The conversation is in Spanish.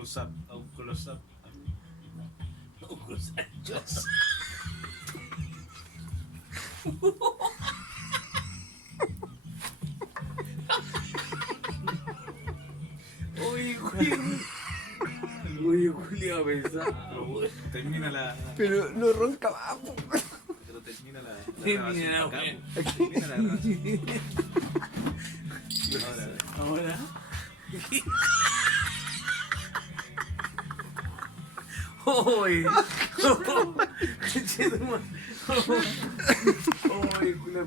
close up. Un close up. Hugo Sánchez. Oye, Julio. Oye, Julio, pensaba. Termina la. Pero no ronca más, po. Pero termina la. Termina la grabación wea. acá, po. Termina la grabación. Ahora. Oye. Oye, Julio,